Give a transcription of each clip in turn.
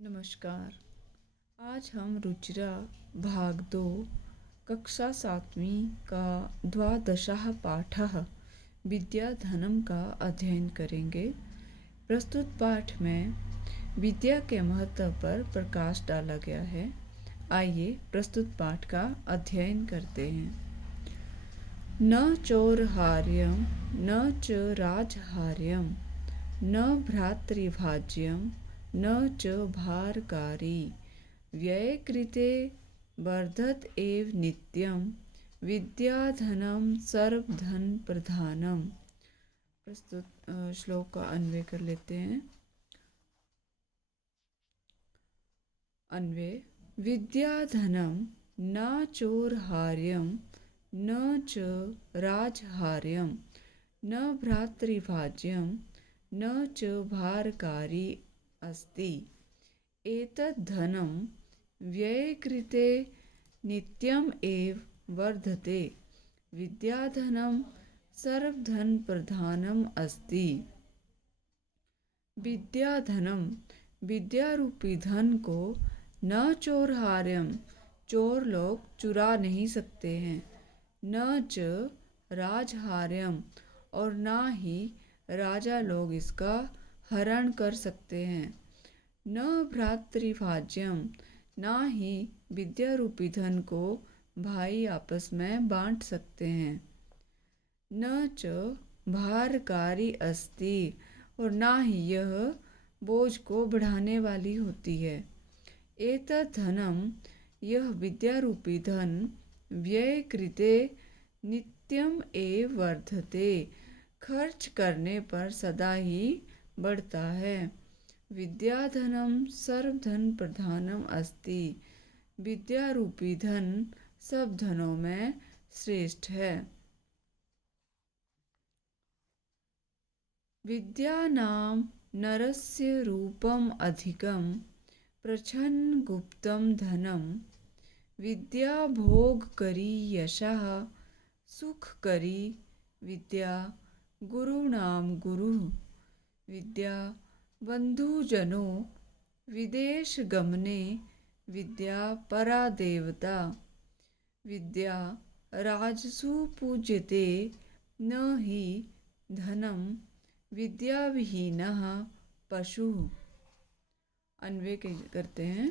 नमस्कार। आज हम रुचिरा भाग 2 कक्षा 7वीं का द्वादशः पाठः विद्याधनम का अध्ययन करेंगे। प्रस्तुत पाठ में विद्या के महत्व पर प्रकाश डाला गया है। आइए प्रस्तुत पाठ का अध्ययन करते हैं। न चोरहार्यम न च राजहार्यम न भ्रातृभाज्यम न च भारकारी व्ययकृते वर्धत एव नित्यं विद्याधनं सर्वधन प्रधानम। प्रस्तुत श्लोक का अन्वय कर लेते हैं। अन्वय: विद्याधनं न चोरहार्यम न च राजहार्यम न भ्रातृभाज्यम न च भारकारी अस्ति। एतद् धनं व्ययकृते नित्यम् एव वर्धते। विद्याधनं सर्वधन प्रधानम अस्ति। विद्याधनम विद्या रूपी धन को न चोरहार्यम चोर लोग चुरा नहीं सकते हैं, न च राजहार्यम और ना ही राजा लोग इसका हरण कर सकते हैं, न भ्रातृभाज्यम ना ही विद्या रूपी धन को भाई आपस में बांट सकते हैं, न च भारकारी अस्ति और ना ही यह बोझ को बढ़ाने वाली होती है। एतत् धनम यह विद्या रूपी धन व्यय कृते नित्यम एव वर्धते खर्च करने पर सदा ही बढ़ता है। विद्याधनम सर्वधन प्रधानम अस्ति विद्या रूपी धन सब धनों में श्रेष्ठ है। विद्यानां नरस्य रूपम अधिकम प्रच्छन्न गुप्तम धनम विद्या भोग करी यशः सुख करी विद्या गुरुणाम गुरु विद्या बंधुजनो विदेश गमने विद्या परा देवता विद्या राजसु पूज्यते न हि धनम विद्याविहीनः पशुः। अन्वय करते हैं।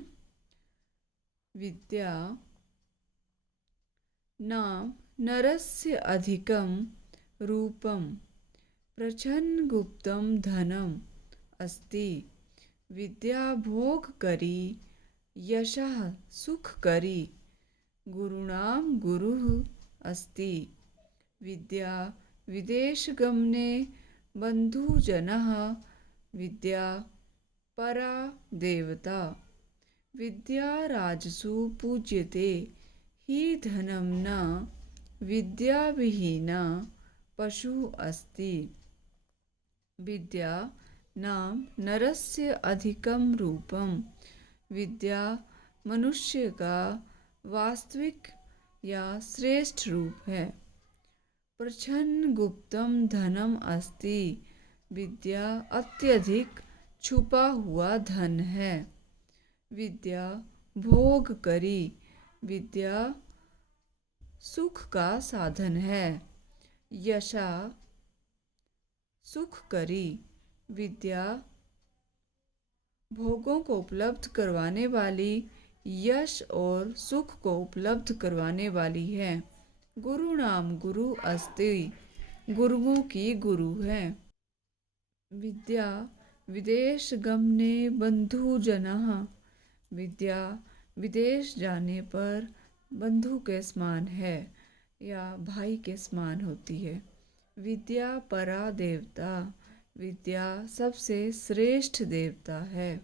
विद्या नाम नरस्य अधिकम रूपम प्रच्छन्न गुप्तम धनम अस्ति विद्या भोग करी यशः सुख करी गुरुणाम गुरुः अस्ति विद्या विदेश गमने बंधुजनः विद्या परा देवता विद्या राजसु पूज्यते हि धनम न विद्याविहीना पशु अस्ति। विद्या नाम नरस्य अधिकम रूपम विद्या मनुष्य का वास्तविक या श्रेष्ठ रूप है। प्रच्छन्न गुप्तम धनम अस्ति विद्या अत्यधिक छुपा हुआ धन है। विद्या भोग करी विद्या सुख का साधन है। यशा सुख करी विद्या भोगों को उपलब्ध करवाने वाली यश और सुख को उपलब्ध करवाने वाली है। गुरु नाम गुरु अस्ति गुरुओं की गुरु है। विद्या विदेश गमने बंधुजनः विद्या विदेश जाने पर बंधु के समान है या भाई के समान होती है। विद्या परा देवता विद्या सबसे श्रेष्ठ देवता है।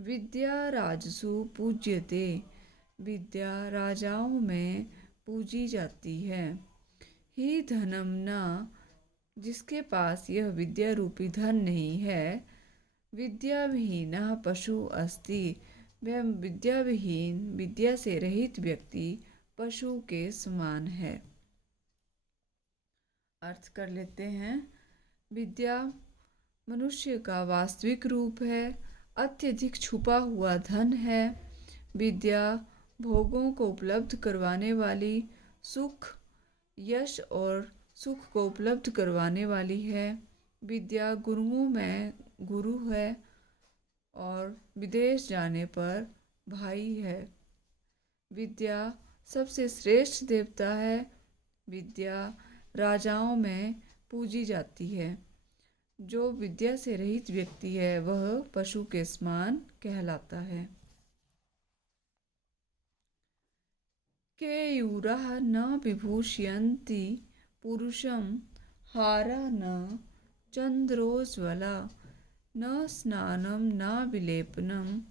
विद्या राजसु पूज्यते विद्या राजाओं में पूजी जाती है। ही धनम न जिसके पास यह विद्या रूपी धन नहीं है विद्याविहीनः पशु अस्ति वह विद्याविहीन विद्या से रहित व्यक्ति पशु के समान है। अर्थ कर लेते हैं। विद्या मनुष्य का वास्तविक रूप है अत्यधिक छुपा हुआ धन है। विद्या भोगों को उपलब्ध करवाने वाली, सुख, यश और सुख को उपलब्ध करवाने वाली है। विद्या गुरुओं में गुरु है और विदेश जाने पर भाई है। विद्या सबसे श्रेष्ठ देवता है। विद्या राजाओं में पूजी जाती है। जो विद्या से रहित व्यक्ति है वह पशु के समान कहलाता है। केयूरः न विभूषयन्ति पुरुषं हारा न चन्द्रोज्ज्वला न स्नानं न विलेपनं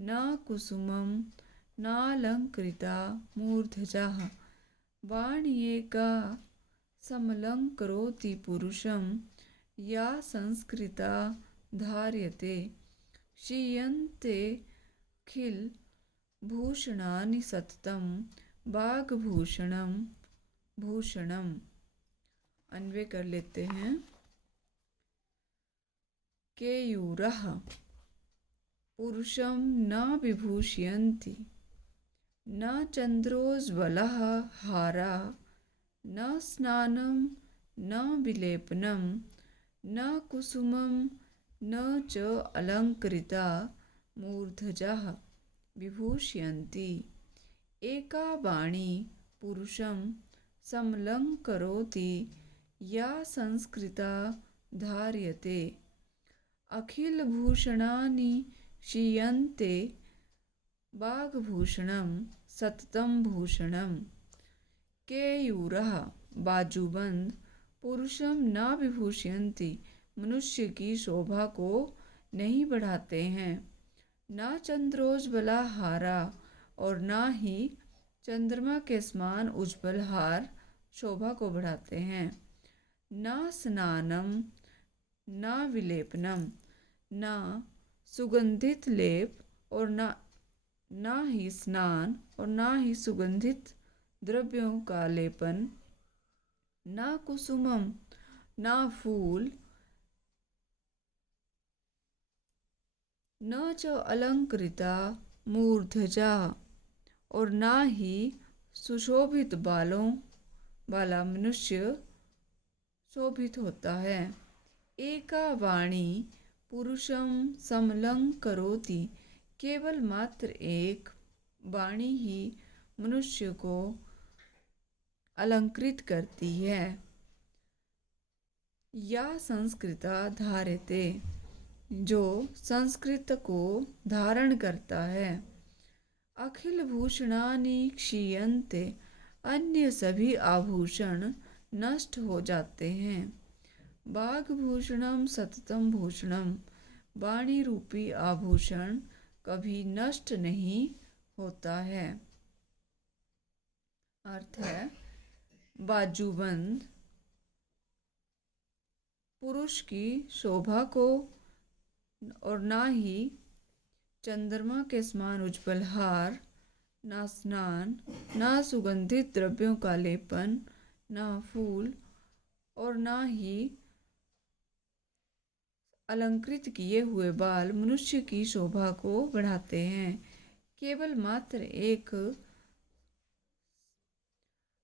न कुसुमं नालंकृता मूर्धजाः वाण्येका समलंकरोति पुरुषं या संस्कृता धार्यते क्षीयन्ते खिल भूषणानि सततं वाग्भूषणं भूषणम्। अन्वय कर लेते हैं। केयूरः पुरुषं न विभूषयन्ति न चन्द्रोज्ज्वलः हारा न स्नानं न विलेपनं न कुसुमं न च अलंकृता मूर्धजाः विभूषयन्ति। एका वाणी पुरुषं समलंकरोति या संस्कृता धार्यते अखिलभूषणानि क्षीयन्ते वाग्भूषणं सततं भूषणम्। केयूरः बाजूबंद पुरुषम न विभूषयन्ति मनुष्य की शोभा को नहीं बढ़ाते हैं। न चंद्रोज्ज्वला हारा और न ही चंद्रमा के समान उज्ज्वल हार शोभा को बढ़ाते हैं। न स्नानम न विलेपनम न सुगंधित लेप और न ही स्नान और न ही सुगंधित द्रव्यों का लेपन न कुसुमम न फूल न च अलंकृता मूर्धजा और न ही सुशोभित बालों वाला मनुष्य शोभित होता है। एका वाणी पुरुषम समलंकरोति केवल मात्र एक वाणी ही मनुष्य को अलंकृत करती है। या संस्कृता धार्यते जो संस्कृत को धारण करता है। अखिल भूषणानि क्षीयन्ते अन्य सभी आभूषण नष्ट हो जाते हैं। वाग्भूषणम सततम भूषणम वाणी रूपी आभूषण कभी नष्ट नहीं होता है। अर्थ है बाजूबंद पुरुष की शोभा को और ना ही चंद्रमा के समान उज्ज्वल हार, ना स्नान, ना सुगंधित द्रव्यों का लेपन, ना फूल और ना ही अलंकृत किए हुए बाल मनुष्य की शोभा को बढ़ाते हैं। केवल मात्र एक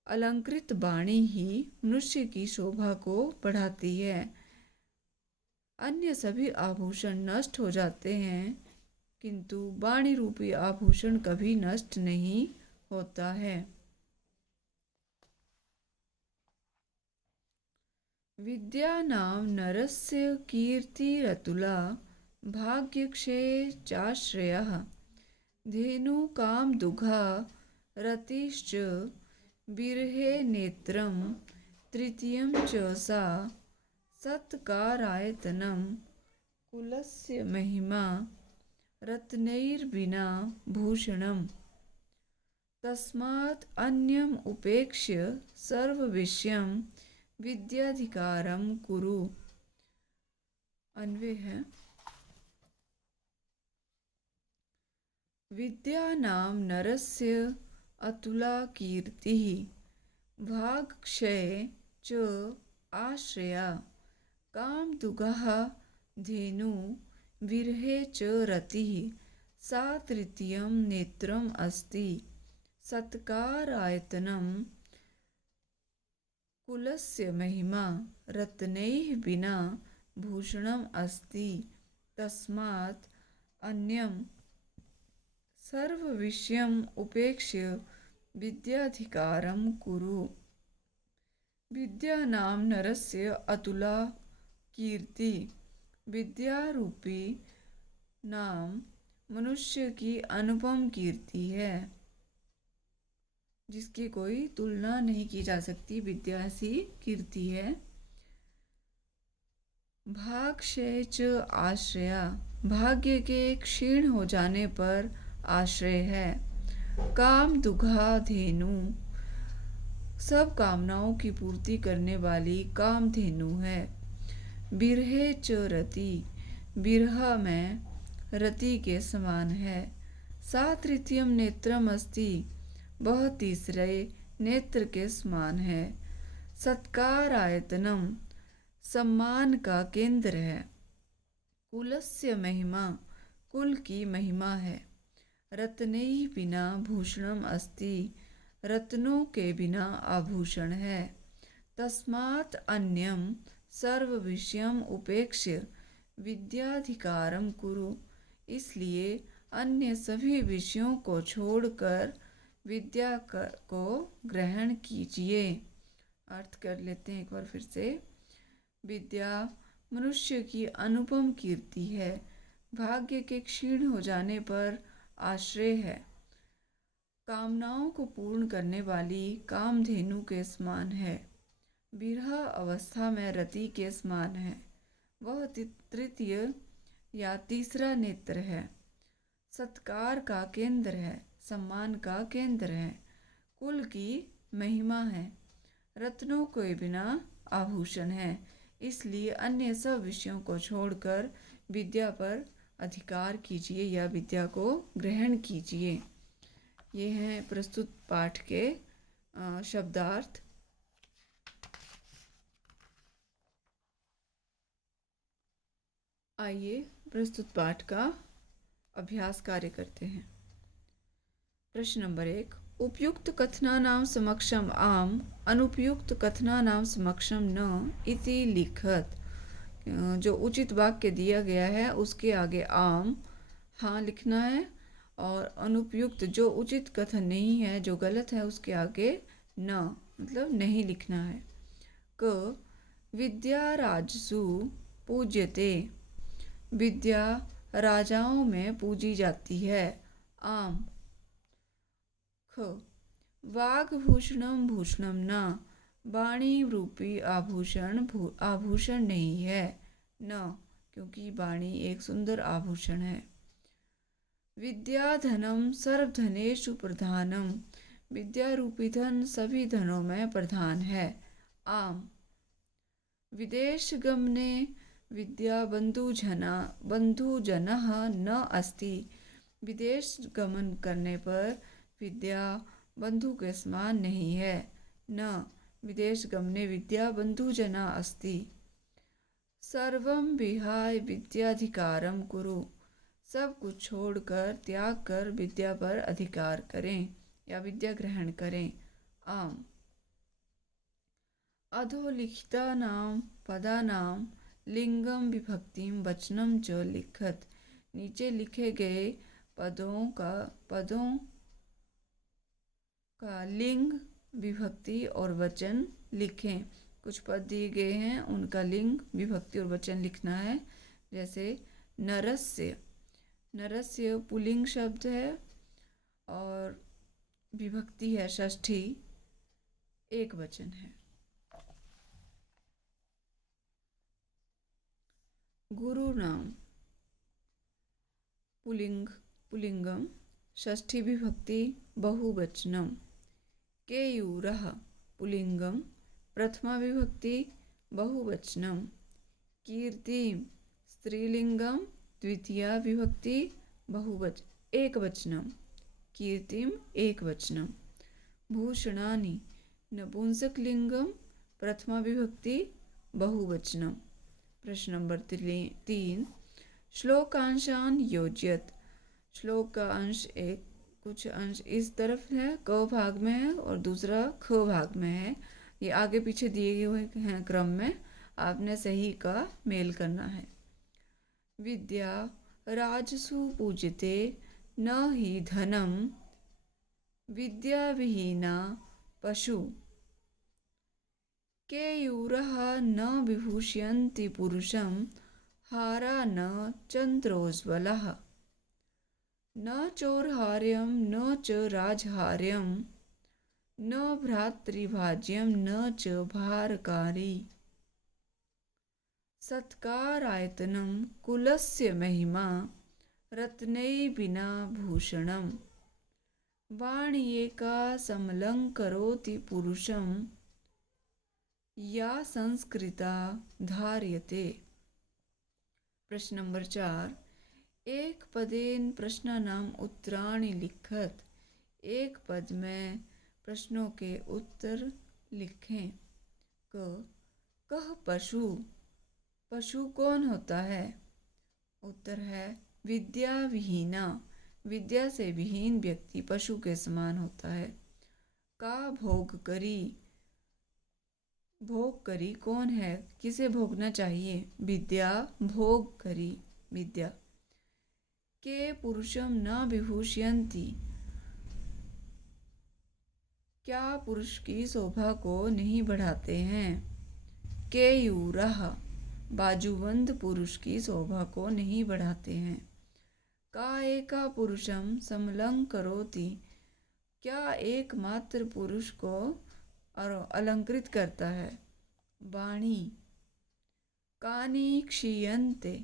अलंकृत वाणी ही मनुष्य की शोभा को बढ़ाती है। अन्य सभी आभूषण नष्ट हो जाते हैं किंतु वाणी रूपी आभूषण कभी नष्ट नहीं होता है। विद्यानां नरस्य कीर्तिरतुला भाग्यक्षये चाश्रयः धेनुकामदुघा रतिश्च विरहे नेत्रं तृतीयं च सा सत्कारायतनं कुलस्य महिमा रत्नैर्विना भूषणम् तस्मात् अन्यम् उपेक्ष्य सर्वविषयं विद्याधिकारं कुरु। अन्वय है विद्यानां नरस्य अतुला कीर्तिः भागक्षये च आश्रया कामदुघः धेनु विरहे च रतिः सा तृतीयं नेत्रम् अस्ति। सत्कारायतनं कुलस्य महिमा रत्नैः विना भूषणम् अस्ति। तस्मात् अन्यं सर्वविषयम् उपेक्ष्य विद्याधिकारं कुरु। विद्या नाम नरस्य अतुला कीर्ति। विद्यारूपी नाम मनुष्य की अनुपम कीर्ति है, जिसकी कोई तुलना नहीं की जा सकती। विद्या ऐसी कीर्ति है। भागक्षय च आश्रया, भाग्य के क्षीण हो जाने पर आश्रय है। काम दुघाधेनु, सब कामनाओं की पूर्ति करने वाली कामधेनु है। बिरहे च रति, बिरह में रति के समान है। सा तृतीयम नेत्रम अस्ति, वह तीसरे नेत्र के समान है। सत्कार आयतनम, सम्मान का केंद्र है। कुलस्य महिमा, कुल की महिमा है। रत्नैः बिना भूषणम अस्ति, रत्नों के बिना आभूषण है। तस्मात् अन्यम सर्व विषयम उपेक्ष्य विद्याधिकारम कुरु, इसलिए अन्य सभी विषयों को छोड़कर विद्या को ग्रहण कीजिए। अर्थ कर लेते हैं एक बार फिर से। विद्या मनुष्य की अनुपम कीर्ति है। भाग्य के क्षीण हो जाने पर आश्रय है। कामनाओं को पूर्ण करने वाली कामधेनु के समान है। विरह अवस्था में रति के समान है। वह तृतीय या तीसरा नेत्र है। सत्कार का केंद्र है, सम्मान का केंद्र है। कुल की महिमा है। रत्नों के बिना आभूषण है। इसलिए अन्य सब विषयों को छोड़कर विद्या पर अधिकार कीजिए या विद्या को ग्रहण कीजिए। ये हैं प्रस्तुत पाठ के शब्दार्थ। आइए प्रस्तुत पाठ का अभ्यास कार्य करते हैं। प्रश्न नंबर 1। उपयुक्त कथनानां समक्षम आम, अनुपयुक्त कथनानां समक्षम न इति लिखत। जो उचित वाक्य दिया गया है उसके आगे आम हाँ लिखना है, और अनुपयुक्त जो उचित कथन नहीं है, जो गलत है, उसके आगे न मतलब नहीं लिखना है। क विद्या राजसु पूज्यते, विद्या राजाओं में पूजी जाती है। आम। ख वाग्भूषणम भूषणम न, वाणी रूपी आभूषण आभूषण नहीं है। न, क्योंकि वाणी एक सुंदर आभूषण है। विद्याधनम सर्वधनेषु प्रधानम, विद्या रूपी धन सभी धनों में प्रधान है। आम। विदेश गमने विद्या बंधुजनः न अस्ति, विदेश गमन करने पर विद्या बंधु के समान नहीं है। न विदेश गमने विद्या बंधुजना अस्ति। सर्वं विहाय विद्याधिकारं कुरु, सब कुछ छोड़कर त्याग कर विद्या पर अधिकार करें या विद्या ग्रहण करें। आम। अधोलिखितानां पदानां लिंगम विभक्तिम वचनम च लिखत, नीचे लिखे गए पदों का लिंग विभक्ति और वचन लिखें। कुछ पद दिए गए हैं, उनका लिंग विभक्ति और वचन लिखना है। जैसे नरस्य, नरस्य पुल्लिंग शब्द है और विभक्ति है षष्ठी, एक वचन है। गुरु नाम पुल्लिंगम, षष्ठी विभक्ति बहुवचनम। केयूरः पुल्लिंगम, प्रथमा विभक्ति बहुवचनम। कीर्तिम स्त्रीलिंगम, द्वितीया विभक्ति एकवचनम। कीर्तिम एकवचनम। भूषणानि नपुंसकलिंगम, प्रथमा विभक्ति बहुवचनम। प्रश्न नंबर 3। श्लोकांशान योज्यत। श्लोक का अंश एक कुछ अंश इस तरफ है, क भाग में है, और दूसरा ख भाग में है। ये आगे पीछे दिए हुए हैं क्रम में, आपने सही का मेल करना है। विद्या राजसु पूज्यते न ही धनम, विद्या विहीना पशु, केयूरः न विभूषयन्ति पुरुषं, हारा न चन्द्रोज्ज्वलः। न चोरहार्यं न च राजहार्यं, न भ्रातृभाज्यं न च भारकारी। सत्कारायतनं कुलस्य महिमा, रत्नैः विना भूषणम्। वाण्येका समलंकरोति पुरुषं, या संस्कृता धार्यते। प्रश्न नंबर 4। एक पदेन प्रश्नानाम उत्तराणि लिखत। एक पद में प्रश्नों के उत्तर लिखें। कह पशु, पशु कौन होता है? उत्तर है विद्या विहीना, विद्या से विहीन व्यक्ति पशु के समान होता है। का भोग करी, भोग करी कौन है, किसे भोगना चाहिए? विद्या भोग करी, विद्या। के पुरुषम न विभूषयन्ति, क्या पुरुष की शोभा को नहीं बढ़ाते हैं? केयूरः, बाजूबंद पुरुष की शोभा को नहीं बढ़ाते हैं। का एका पुरुषम समलंकरोति, क्या एकमात्र पुरुष को अलंकृत करता है? वाणी। कानि क्षीयन्ते,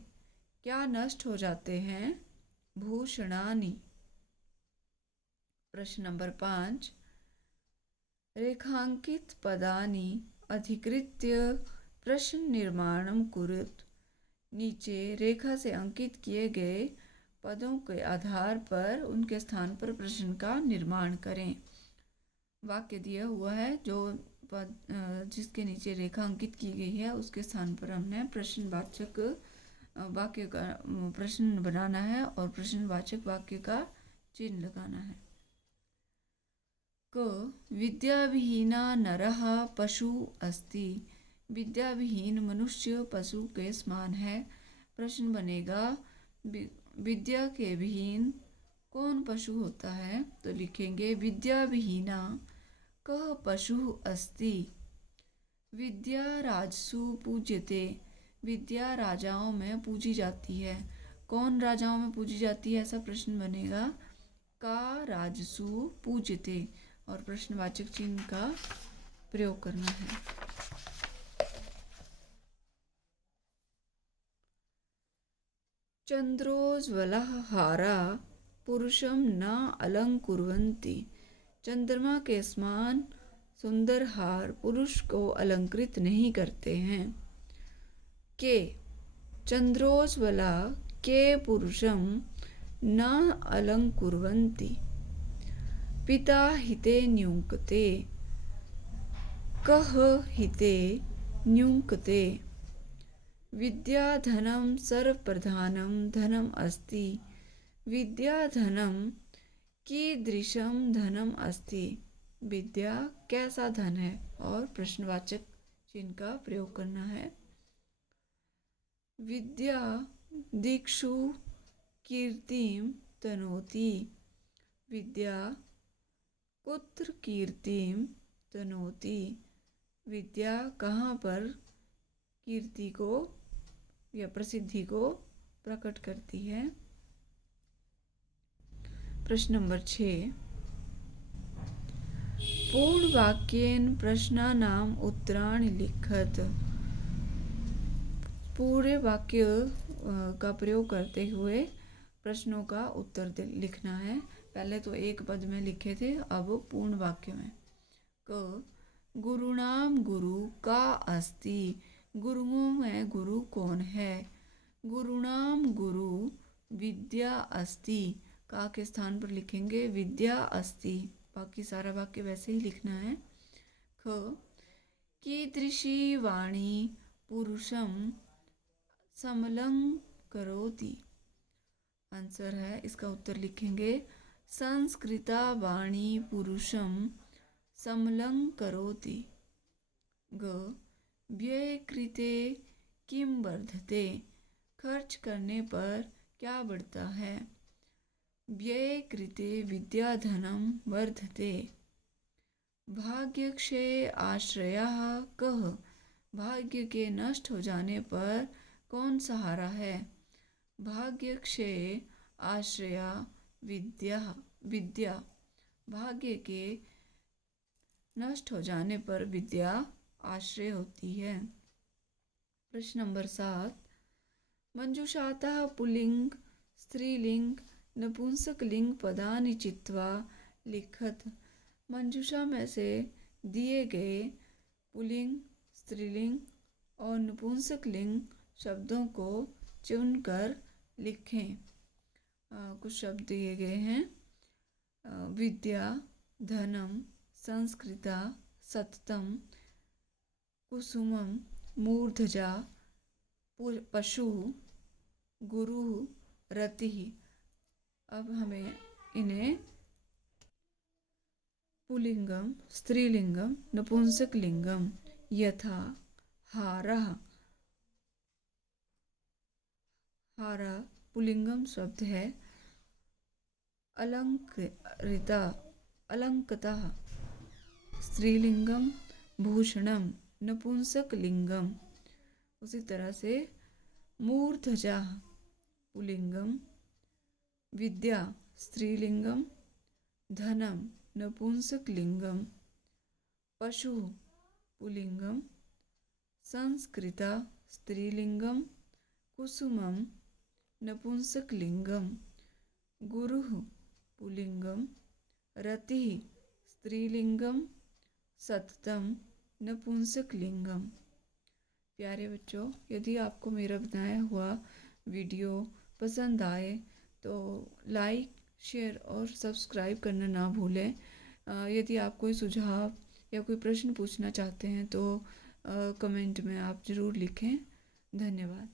क्या नष्ट हो जाते हैं? भूषणानि। प्रश्न नंबर 5। रेखांकित पदानि अधिकृत्य प्रश्न निर्माणम कुरुत। नीचे रेखा से अंकित किए गए पदों के आधार पर उनके स्थान पर प्रश्न का निर्माण करें। वाक्य दिया हुआ है, जो पद जिसके नीचे रेखा अंकित की गई है उसके स्थान पर हमने प्रश्नवाचक वाक्य का प्रश्न बनाना है और प्रश्नवाचक वाक्य का चिन्ह लगाना है। क विद्या विहीना नरः पशु अस्ति, विद्या विहीन मनुष्य पशु के समान है। प्रश्न बनेगा विद्या के विहीन कौन पशु होता है? तो लिखेंगे विद्या विहीना कः पशु अस्ति। विद्या राजसु पूज्यते, विद्या राजाओं में पूजी जाती है। कौन राजाओं में पूजी जाती है, ऐसा प्रश्न बनेगा। का राजसु पूज्यते, और प्रश्नवाचक चिन्ह का प्रयोग करना है। चंद्रोज्ज्वलः हारा पुरुषम न अलंकुर्वन्ति, चंद्रमा के समान सुंदर हार पुरुष को अलंकृत नहीं करते हैं। के चंद्रोज्ज्वला के पुरुषम न अलंकुर्वन्ति, पिता हिते न्युङ्क्ते, कः हिते न्युङ्क्ते। विद्या धनं सर्वप्रधानं धनम् अस्ति, विद्या धनं कीदृशं धनम् अस्ति, विद्या कैसा धन है, और प्रश्नवाचक चिन्ह का प्रयोग करना है। विद्या दिक्षु कीर्तिं तनोति, विद्या कुत्र कीर्तिं तनोति, विद्या कहाँ पर कीर्ति को या प्रसिद्धि को प्रकट करती है। प्रश्न नंबर 6। पूर्ण वाक्येन प्रश्नानाम उत्तराणि लिखत। पूरे वाक्य का प्रयोग करते हुए प्रश्नों का उत्तर लिखना है। पहले तो एक पद में लिखे थे, अब पूर्ण वाक्य में। क गुरुणाम गुरु का अस्ति, गुरुओं में गुरु कौन है? गुरुणाम गुरु विद्या अस्ति, का के स्थान पर लिखेंगे विद्या अस्ति। बाकी सारा वाक्य वैसे ही लिखना है। ख कीदृशी वाणी पुरुषम करोति। आंसर है, इसका उत्तर लिखेंगे, संस्कृता वाणी पुरुषम समलं करोति। ग व्यय कृते किम वर्धते, खर्च करने पर क्या बढ़ता है। व्यय कृते विद्याधनं वर्धते। भाग्यक्षय आश्रयः कः, भाग्य के नष्ट हो जाने पर कौन सहारा है। भाग्यक्षय आश्रया विद्या, भाग्य के नष्ट हो जाने पर विद्या आश्रय होती है। प्रश्न नंबर 7, मंजूषातः पुल्लिंग स्त्रीलिंग नपुंसकलिंग पदानि चित्वा लिखत। मंजूषा में से दिए गए पुल्लिंग, स्त्रीलिंग और नपुंसकलिंग शब्दों को चुनकर लिखें। कुछ शब्द दिए गए हैं, विद्या, धनम, संस्कृता, सततम, कुसुमम, मूर्धजा, पशु, गुरु, रति। अब हमें इन्हें पुल्लिंगम, स्त्रीलिंगम, नपुंसकलिंगम यथा हारः, हारा पुल्लिंगम शब्द है। अलंकृता, अलंकृतः, स्त्रीलिंगम, भूषणम, नपुंसकलिंगम। उसी तरह से मूर्धजा पुल्लिंगम, विद्या स्त्रीलिंगम, धनम नपुंसकलिंगम, पशु पुल्लिंगम, संस्कृता स्त्रीलिंगम, कुसुमम नपुंसकलिंगम, गुरुः पुल्लिंगम, रतिः स्त्रीलिंगम, सततम नपुंसकलिंगम। प्यारे बच्चों, यदि आपको मेरा बनाया हुआ वीडियो पसंद आए तो लाइक, शेयर और सब्सक्राइब करना ना भूलें। यदि आप कोई सुझाव या कोई प्रश्न पूछना चाहते हैं तो कमेंट में आप ज़रूर लिखें। धन्यवाद।